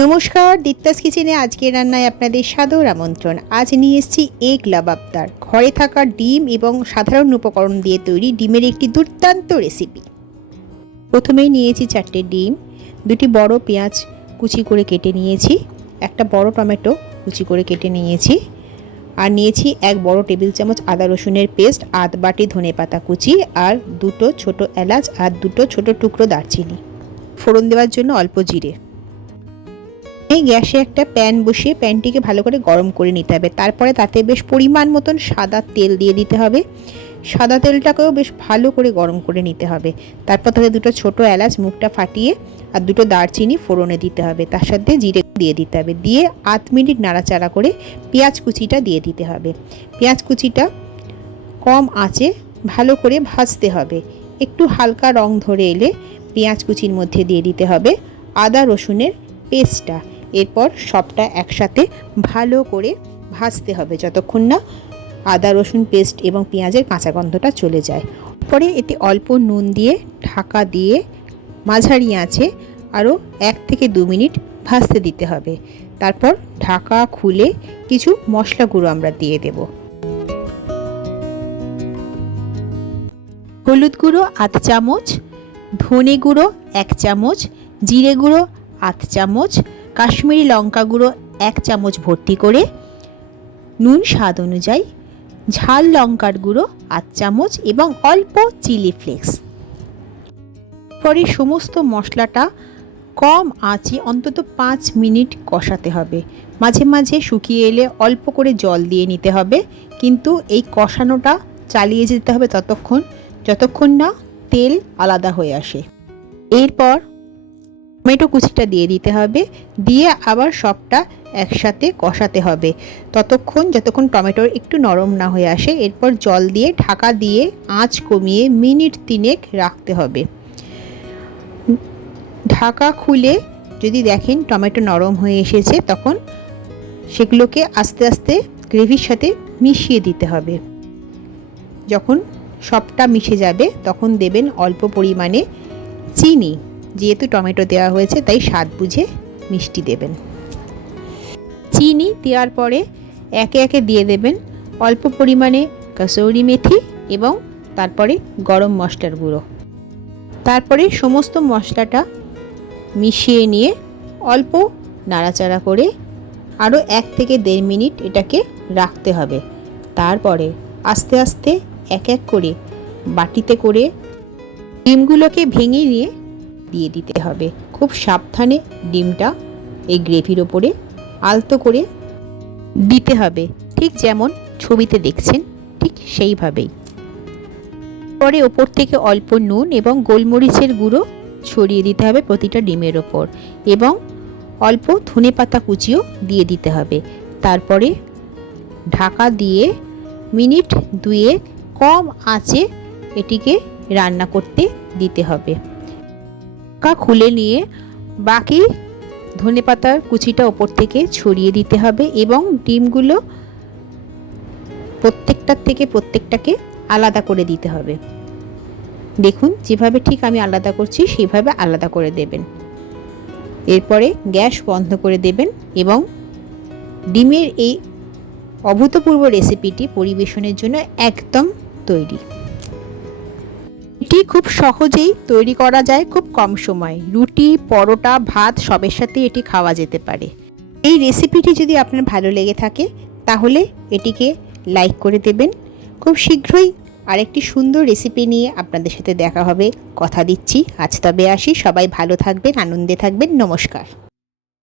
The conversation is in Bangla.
নমস্কার, দীপ্তাস কিচেনে আজকের রান্নায় আপনাদের সাদর আমন্ত্রণ। আজ নিয়ে এসেছি এগ লাবাবদার। ঘরে থাকা ডিম এবং সাধারণ উপকরণ দিয়ে তৈরি ডিমের একটি দুর্দান্ত রেসিপি। প্রথমেই নিয়েছি 4টে ডিম, 2টি বড় পেঁয়াজ কুচি করে কেটে নিয়েছি, একটা বড় টমেটো কুচি করে কেটে নিয়েছি, আর নিয়েছি 1 বড় টেবিল চামচ আদা রসুনের পেস্ট, আধ বাটি ধনেপাতা কুচি, আর 2টো ছোট এলাচ আর 2টো ছোট টুকরো দারচিনি। ফোড়ন দেওয়ার জন্য অল্প জিরে। এই গ্যাসে একটা প্যান বসিয়ে প্যানটিকে ভালো করে গরম করে নিতে হবে। তারপরে তাতে বেশ পরিমাণ মতন সাদা তেল দিয়ে দিতে হবে। সাদা তেলটাকেও বেশ ভালো করে গরম করে নিতে হবে। তারপর তাতে 2টো ছোট এলাচ মুখটা ফাটিয়ে আর 2টো দারচিনি ফোড়নে দিতে হবে। তার সাথে জিরে দিয়ে দিতে হবে। দিয়ে 8 মিনিট নাড়াচাড়া করে পেঁয়াজ কুচিটা দিয়ে দিতে হবে। পেঁয়াজ কুচিটা কম আঁচে ভালো করে ভাজতে হবে। একটু হালকা রং ধরে এলে পেঁয়াজ কুচির মধ্যে দিয়ে দিতে হবে আদা রসুনের পেস্টটা। এরপর সবটা একসাথে ভালো করে ভাজতে হবে যতক্ষণ না আদা রসুন পেস্ট এবং পেঁয়াজের কাঁচা গন্ধটা চলে যায়। পরে এতে অল্প নুন দিয়ে ঢাকা দিয়ে মাঝারি আঁচে আরও 1 থেকে 2 মিনিট ভাজতে দিতে হবে। তারপর ঢাকা খুলে কিছু মশলা গুঁড়ো আমরা দিয়ে দেব। হলুদ গুঁড়ো আধ চামচ, ধনে গুঁড়ো 1 চামচ, জিরে গুঁড়ো আধ চামচ, কাশ্মীরি লঙ্কা গুঁড়ো 1 চামচ ভর্তি করে, নুন স্বাদ অনুযায়ী, ঝাল লঙ্কার গুঁড়ো আধ চামচ এবং অল্প চিলি ফ্লেক্স। পরে সমস্ত মশলাটা কম আঁচে অন্তত 5 মিনিট কষাতে হবে। মাঝে মাঝে শুকিয়ে এলে অল্প করে জল দিয়ে নিতে হবে, কিন্তু এই কষানোটা চালিয়ে যেতে হবে যতক্ষণ না তেল আলাদা হয়ে আসে। এরপর টমেটো কুচিটা দিয়ে দিতে হবে, দিয়ে আবার সবটা একসাথে কষাতে হবে যতক্ষণ টমেটোর একটু নরম না হয়ে আসে। এরপর জল দিয়ে ঢাকা দিয়ে আঁচ কমিয়ে মিনিট 3 রাখতে হবে। ঢাকা খুলে যদি দেখেন টমেটো নরম হয়ে এসেছে, তখন সেগুলোকে আস্তে আস্তে গ্রেভির সাথে মিশিয়ে দিতে হবে। যখন সবটা মিশে যাবে তখন দেবেন অল্প পরিমাণে চিনি। যেহেতু টমেটো দেওয়া হয়েছে তাই স্বাদ বুঝে মিষ্টি দেবেন। চিনি দেওয়ার পরে একে একে দিয়ে দেবেন অল্প পরিমাণে কসুরি মেথি এবং তারপরে গরম মশলার গুঁড়ো। তারপরে সমস্ত মশলাটা মিশিয়ে নিয়ে অল্প নাড়াচাড়া করে আরও 1 থেকে 1.5 মিনিট এটাকে রাখতে হবে। তারপরে আস্তে আস্তে এক এক করে বাটিতে করে ডিমগুলোকে ভেঙে নিয়ে দিয়ে দিতে হবে। খুব সাবধানে ডিমটা এই গ্রেভির ওপরে আলতো করে দিতে হবে, ঠিক যেমন ছবিতে দেখছেন ঠিক সেইভাবেই। পরে ওপর থেকে অল্প নুন এবং গোলমরিচের গুঁড়ো ছড়িয়ে দিতে হবে প্রতিটা ডিমের ওপর, এবং অল্প ধনেপাতা কুচিও দিয়ে দিতে হবে। তারপরে ঢাকা দিয়ে মিনিট 2 কম আঁচে এটিকে রান্না করতে দিতে হবে। ঢাকা খুলে নিয়ে বাকি ধনেপাতার কুচিটা ওপর থেকে ছড়িয়ে দিতে হবে এবং ডিমগুলো প্রত্যেকটাকে আলাদা করে দিতে হবে। দেখুন যেভাবে ঠিক আমি আলাদা করছি সেইভাবে আলাদা করে দেবেন। এরপরে গ্যাস বন্ধ করে দেবেন এবং ডিমের এই অভূতপূর্ব রেসিপিটি পরিবেশনের জন্য একদম তৈরি। এটি খুব সহজেই তৈরি করা যায়, খুব কম সময়। রুটি, পরোটা, ভাত সবের সাথে এটি খাওয়া যেতে পারে। এই রেসিপিটি যদি আপনার ভালো লেগে থাকে তাহলে এটিকে লাইক করে দেবেন। খুব শীঘ্রই আরেকটি সুন্দর রেসিপি নিয়ে আপনাদের সাথে দেখা হবে, কথা দিচ্ছি। আজ তবে আসি, সবাই ভালো থাকবেন, আনন্দে থাকবেন। নমস্কার।